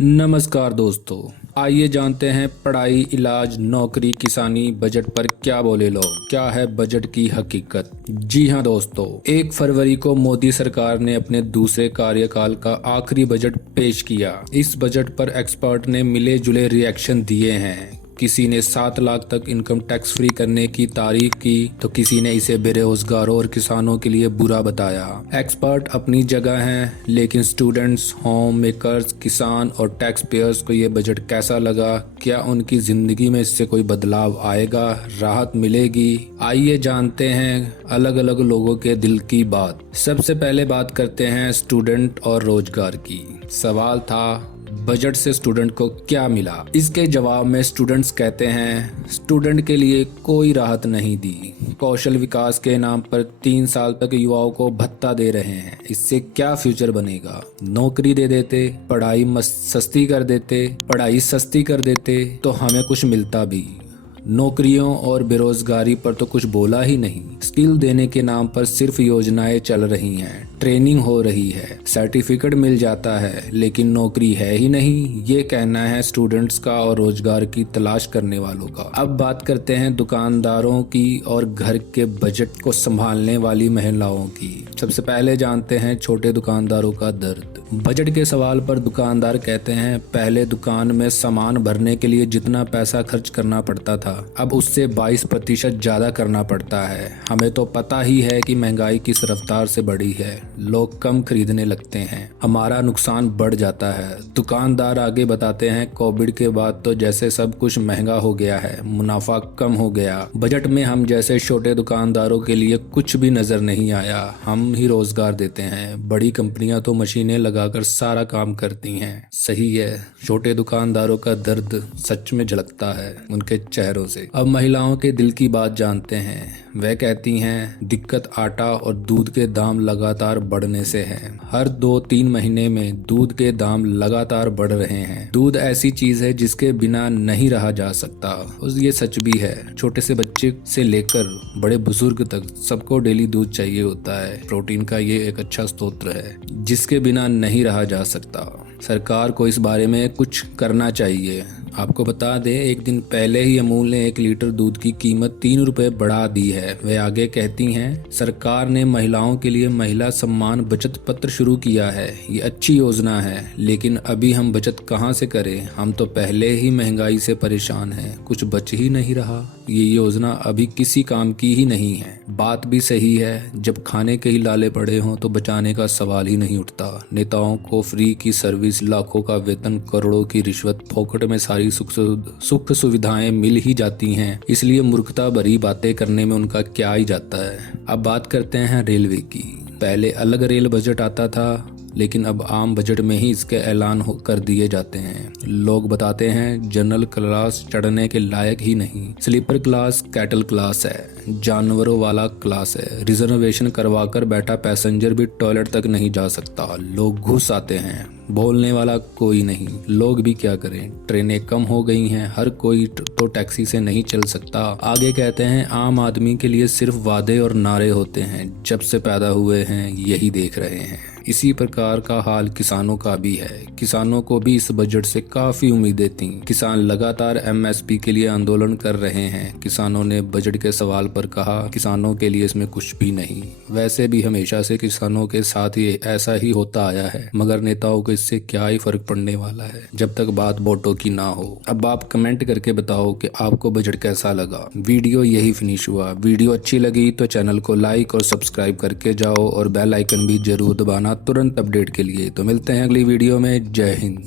नमस्कार दोस्तों, आइए जानते हैं पढ़ाई, इलाज, नौकरी, किसानी बजट पर क्या बोले लोग। क्या है बजट की हकीकत। जी हां दोस्तों, 1 फरवरी को मोदी सरकार ने अपने दूसरे कार्यकाल का आखिरी बजट पेश किया। इस बजट पर एक्सपर्ट ने मिले जुले रिएक्शन दिए हैं। किसी ने 7 लाख तक इनकम टैक्स फ्री करने की तारीफ की तो किसी ने इसे बेरोजगारों और किसानों के लिए बुरा बताया। एक्सपर्ट अपनी जगह हैं, लेकिन स्टूडेंट्स, होम मेकर्स, किसान और टैक्स पेयर्स को ये बजट कैसा लगा? क्या उनकी जिंदगी में इससे कोई बदलाव आएगा? राहत मिलेगी? आइए जानते हैं अलग अलग लोगों के दिल की बात। सबसे पहले बात करते हैं स्टूडेंट और रोजगार की। सवाल था, बजट से स्टूडेंट को क्या मिला? इसके जवाब में स्टूडेंट्स कहते हैं, स्टूडेंट के लिए कोई राहत नहीं दी। कौशल विकास के नाम पर 3 साल तक युवाओं को भत्ता दे रहे हैं। इससे क्या फ्यूचर बनेगा? नौकरी दे देते, सस्ती कर देते तो हमें कुछ मिलता भी। नौकरियों और बेरोजगारी पर तो कुछ बोला ही नहीं। स्किल देने के नाम पर सिर्फ योजनाएं चल रही हैं, ट्रेनिंग हो रही है, सर्टिफिकेट मिल जाता है, लेकिन नौकरी है ही नहीं। ये कहना है स्टूडेंट्स का और रोजगार की तलाश करने वालों का। अब बात करते हैं दुकानदारों की और घर के बजट को संभालने वाली महिलाओं की। सबसे पहले जानते हैं छोटे दुकानदारों का दर्द। बजट के सवाल पर दुकानदार कहते हैं, पहले दुकान में सामान भरने के लिए जितना पैसा खर्च करना पड़ता था, अब उससे 22% ज्यादा करना पड़ता है। हमें तो पता ही है कि महंगाई किस रफ्तार से बढ़ी है। लोग कम खरीदने लगते हैं, हमारा नुकसान बढ़ जाता है। दुकानदार आगे बताते हैं, कोविड के बाद तो जैसे सब कुछ महंगा हो गया है, मुनाफा कम हो गया। बजट में हम जैसे छोटे दुकानदारों के लिए कुछ भी नजर नहीं आया। हम ही रोजगार देते हैं, बड़ी कंपनियां तो मशीनें लगाकर सारा काम करती हैं। सही है, छोटे दुकानदारों का दर्द सच में झलकता है उनके चेहरों से। अब महिलाओं के दिल की बात जानते हैं। वह कहती हैं, दिक्कत आटा और दूध के दाम लगातार बढ़ने से है। हर 2-3 महीने में दूध के दाम लगातार बढ़ रहे हैं। दूध ऐसी चीज है जिसके बिना नहीं रहा जा सकता, और ये सच भी है। छोटे से बच्चे से लेकर बड़े बुजुर्ग तक सबको डेली दूध चाहिए होता है। प्रोटीन का ये एक अच्छा स्रोत है जिसके बिना नहीं रहा जा सकता। सरकार को इस बारे में कुछ करना चाहिए। आपको बता दें, एक दिन पहले ही अमूल ने 1 लीटर दूध की कीमत 3 रुपए बढ़ा दी है। वे आगे कहती हैं, सरकार ने महिलाओं के लिए महिला सम्मान बचत पत्र शुरू किया है। ये अच्छी योजना है, लेकिन अभी हम बचत कहां से करें? हम तो पहले ही महंगाई से परेशान हैं, कुछ बच ही नहीं रहा। ये योजना अभी किसी काम की ही नहीं है। बात भी सही है, जब खाने के ही लाले पड़े हों तो बचाने का सवाल ही नहीं उठता। नेताओं को फ्री की सर्विस, लाखों का वेतन, करोड़ों की रिश्वत, फोकट में सारी सुख सुविधाएं मिल ही जाती हैं, इसलिए मूर्खता भरी बातें करने में उनका क्या ही जाता है। अब बात करते हैं रेलवे की। पहले अलग रेल बजट आता था, लेकिन अब आम बजट में ही इसके ऐलान कर दिए जाते हैं। लोग बताते हैं, जनरल क्लास चढ़ने के लायक ही नहीं। स्लीपर क्लास कैटल क्लास है, जानवरों वाला क्लास है। रिजर्वेशन करवाकर बैठा पैसेंजर भी टॉयलेट तक नहीं जा सकता। लोग घुस आते हैं, बोलने वाला कोई नहीं। लोग भी क्या करें, ट्रेनें कम हो गई हैं, हर कोई तो टैक्सी से नहीं चल सकता। आगे कहते हैं, आम आदमी के लिए सिर्फ वादे और नारे होते हैं, जब से पैदा हुए हैं यही देख रहे हैं। इसी प्रकार का हाल किसानों का भी है। किसानों को भी इस बजट से काफी उम्मीदें थीं। किसान लगातार एमएसपी के लिए आंदोलन कर रहे हैं। किसानों ने बजट के सवाल पर कहा, किसानों के लिए इसमें कुछ भी नहीं। वैसे भी हमेशा से किसानों के साथ ही ऐसा ही होता आया है, मगर नेताओं को इससे क्या ही फर्क पड़ने वाला है जब तक बात वोटों की ना हो। अब आप कमेंट करके बताओ कि आपको बजट कैसा लगा। वीडियो यही फिनिश हुआ। वीडियो अच्छी लगी तो चैनल को लाइक और सब्सक्राइब करके जाओ, और बेल आइकन भी जरूर दबाना तुरंत अपडेट के लिए। तो मिलते हैं अगली वीडियो में। जय हिंद।